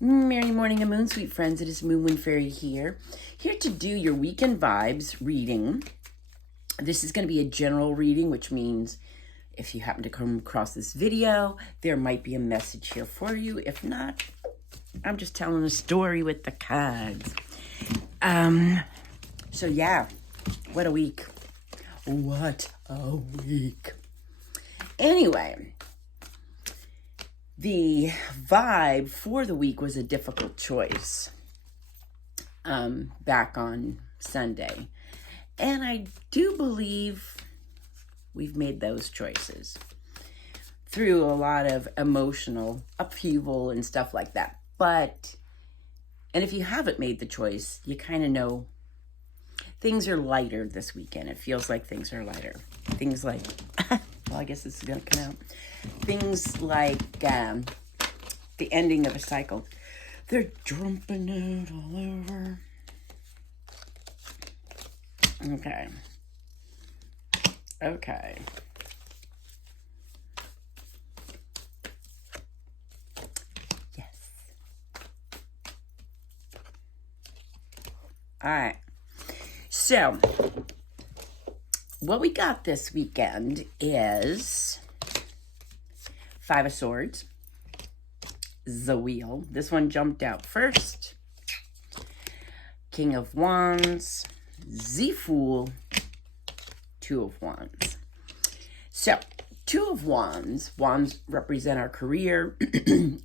Merry morning and moon, sweet friends. It is Moon Wind Fairy here to do your weekend vibes reading. This is going to be a general reading, which means if you happen to come across this video, there might be a message here for you. If not, I'm just telling a story with the cards. So yeah, what a week. What a week. Anyway, the vibe for the week was a difficult choice back on Sunday. And I do believe we've made those choices through a lot of emotional upheaval and stuff like that. And if you haven't made the choice, you kind of know things are lighter this weekend. It feels like things are lighter. Things like, well, I guess this is going to come out. Things like the ending of a cycle. They're jumping out all over. Okay. Yes. All right. So, what we got this weekend is Five of Swords, the Wheel. This one jumped out first. King of Wands, the Fool, Two of Wands. So, Two of Wands. Wands represent our career,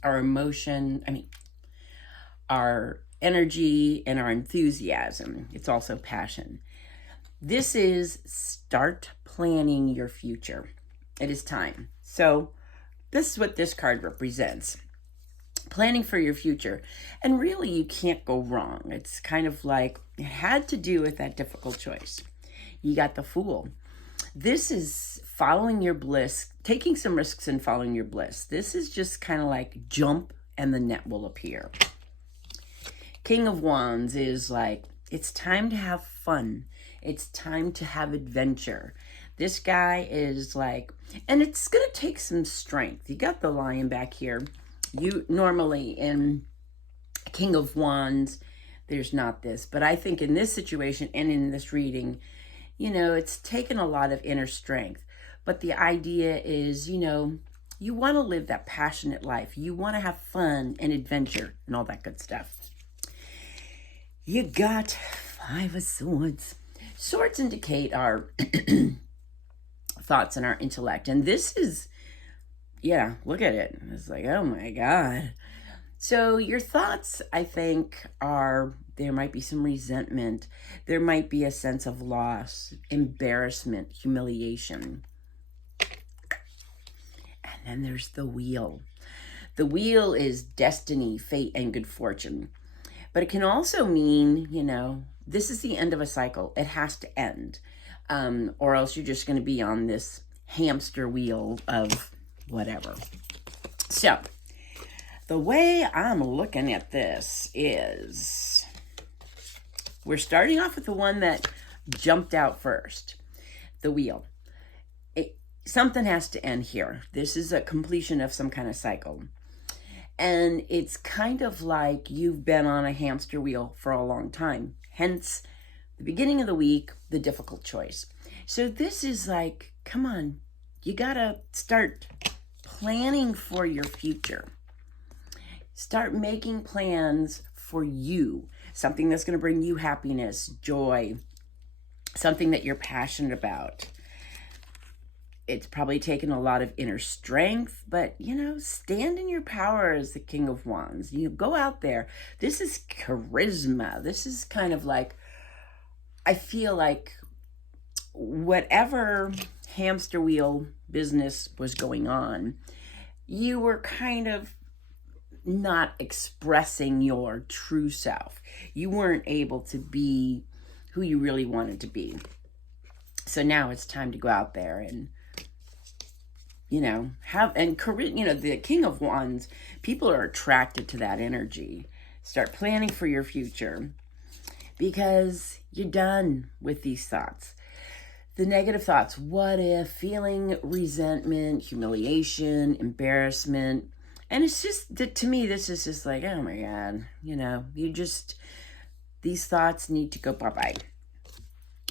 our emotion, our energy, and our enthusiasm. It's also passion. This is start planning your future. It is time. So, this is what this card represents. Planning for your future. And really, you can't go wrong. It's kind of like, it had to do with that difficult choice. You got the Fool. This is following your bliss, taking some risks and following your bliss. This is just kind of like jump and the net will appear. King of Wands is like, it's time to have fun. It's time to have adventure. This guy is like, and it's going to take some strength. You got the Lion back here. You normally in King of Wands, there's not this. But I think in this situation and in this reading, it's taken a lot of inner strength. But the idea is, you want to live that passionate life. You want to have fun and adventure and all that good stuff. You got Five of Swords. Swords indicate our thoughts and our intellect. And this is, yeah, look at it. It's like, oh my God. So your thoughts, I think, are, there might be some resentment. There might be a sense of loss, embarrassment, humiliation. And then there's the Wheel. The Wheel is destiny, fate, and good fortune. But it can also mean, this is the end of a cycle. It has to end. Or else you're just going to be on this hamster wheel of whatever. So, the way I'm looking at this is, we're starting off with the one that jumped out first, the Wheel. Something has to end here. This is a completion of some kind of cycle. And it's kind of like you've been on a hamster wheel for a long time. Hence, the beginning of the week, the difficult choice. So this is like, come on, you gotta start planning for your future. Start making plans for you. Something that's gonna bring you happiness, joy, something that you're passionate about. It's probably taken a lot of inner strength, but, stand in your power as the King of Wands. Go out there. This is charisma. This is kind of like, I feel like whatever hamster wheel business was going on, you were kind of not expressing your true self. You weren't able to be who you really wanted to be. So now it's time to go out there and the King of Wands, people are attracted to that energy. Start planning for your future because you're done with these thoughts. The negative thoughts, what if, feeling resentment, humiliation, embarrassment, And it's just, to me, this is just like, oh my God, these thoughts need to go bye-bye.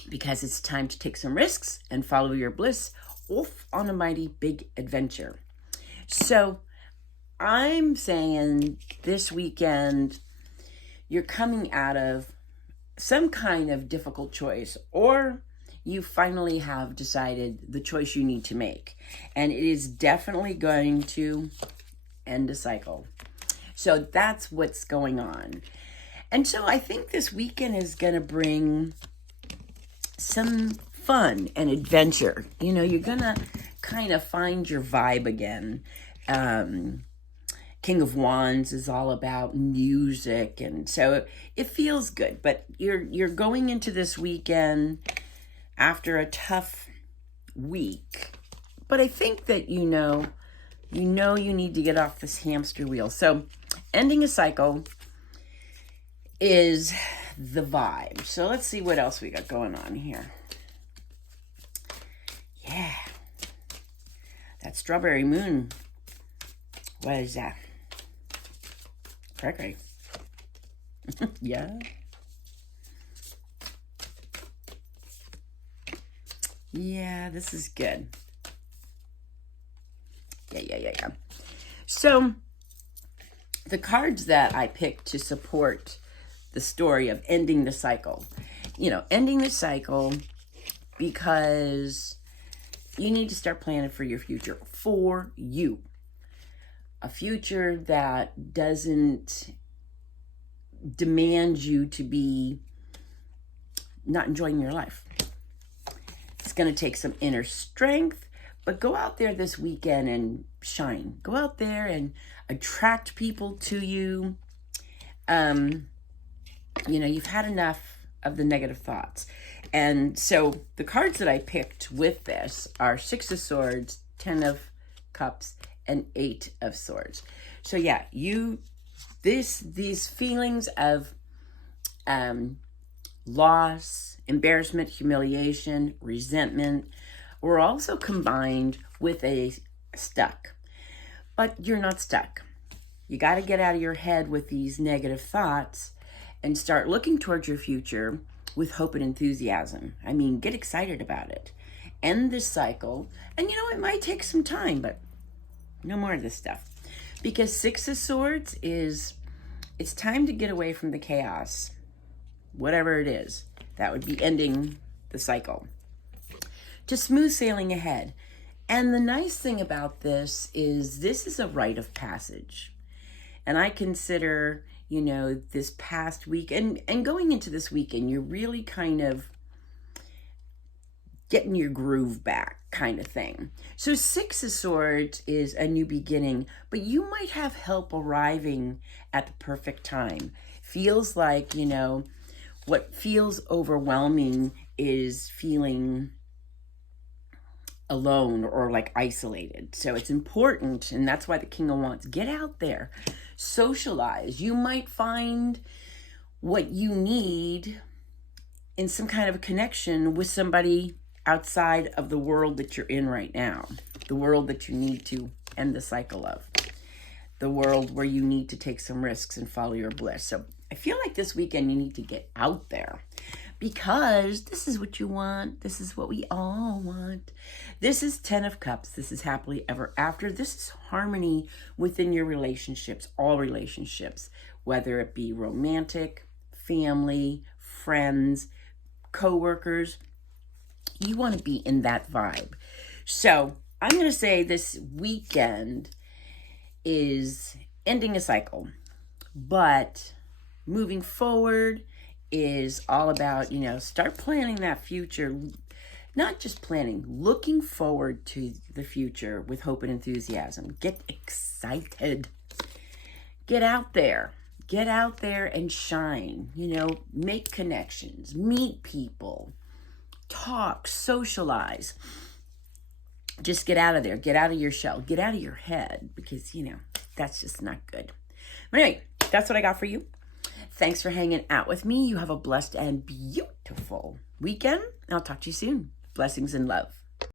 Because it's time to take some risks and follow your bliss off on a mighty big adventure. So I'm saying this weekend, you're coming out of some kind of difficult choice, or you finally have decided the choice you need to make. And it is definitely going to end a cycle. So that's what's going on. And so I think this weekend is going to bring some fun and adventure. You're going to kind of find your vibe again. King of Wands is all about music, and so it feels good. But you're going into this weekend after a tough week. But I think that you need to get off this hamster wheel. So ending a cycle is the vibe. So let's see what else we got going on here. Yeah. That strawberry moon. What is that? Cray. Yeah. Yeah, this is good. Yeah. So the cards that I picked to support the story of ending the cycle, ending the cycle because you need to start planning for your future, for you. A future that doesn't demand you to be not enjoying your life. It's going to take some inner strength, but go out there this weekend and shine. Go out there and attract people to you. You've had enough of the negative thoughts. And so the cards that I picked with this are 6 of Swords, 10 of Cups, and 8 of Swords. So yeah, these feelings of loss, embarrassment, humiliation, resentment were also combined with a stuck. But you're not stuck. You got to get out of your head with these negative thoughts and start looking towards your future with hope and enthusiasm. I mean, get excited about it. End this cycle. And it might take some time, but no more of this stuff. Because 6 of Swords it's time to get away from the chaos. Whatever it is. That would be ending the cycle. To smooth sailing ahead. And the nice thing about this is a rite of passage. And I consider, this past week and going into this weekend, you're really kind of getting your groove back kind of thing. So 6 of Swords is a new beginning, but you might have help arriving at the perfect time. Feels like, what feels overwhelming is feeling alone or like isolated. So it's important, and that's why the King of Wands, get out there, socialize. You might find what you need in some kind of a connection with somebody outside of the world that you're in right now, the world that you need to end the cycle of, the world where you need to take some risks and follow your bliss. So I feel like this weekend you need to get out there, because this is what you want. This is what we all want. This is 10 of Cups. This is happily ever after. This is harmony within your relationships, all relationships, whether it be romantic, family, friends, co-workers. You want to be in that vibe. So I'm going to say this weekend is ending a cycle, but moving forward is all about, start planning that future. Not just planning, looking forward to the future with hope and enthusiasm. Get excited. Get out there. Get out there and shine. Make connections, meet people, talk, socialize. Just get out of there. Get out of your shell. Get out of your head, because, that's just not good. But anyway, that's what I got for you. Thanks for hanging out with me. You have a blessed and beautiful weekend. I'll talk to you soon. Blessings and love.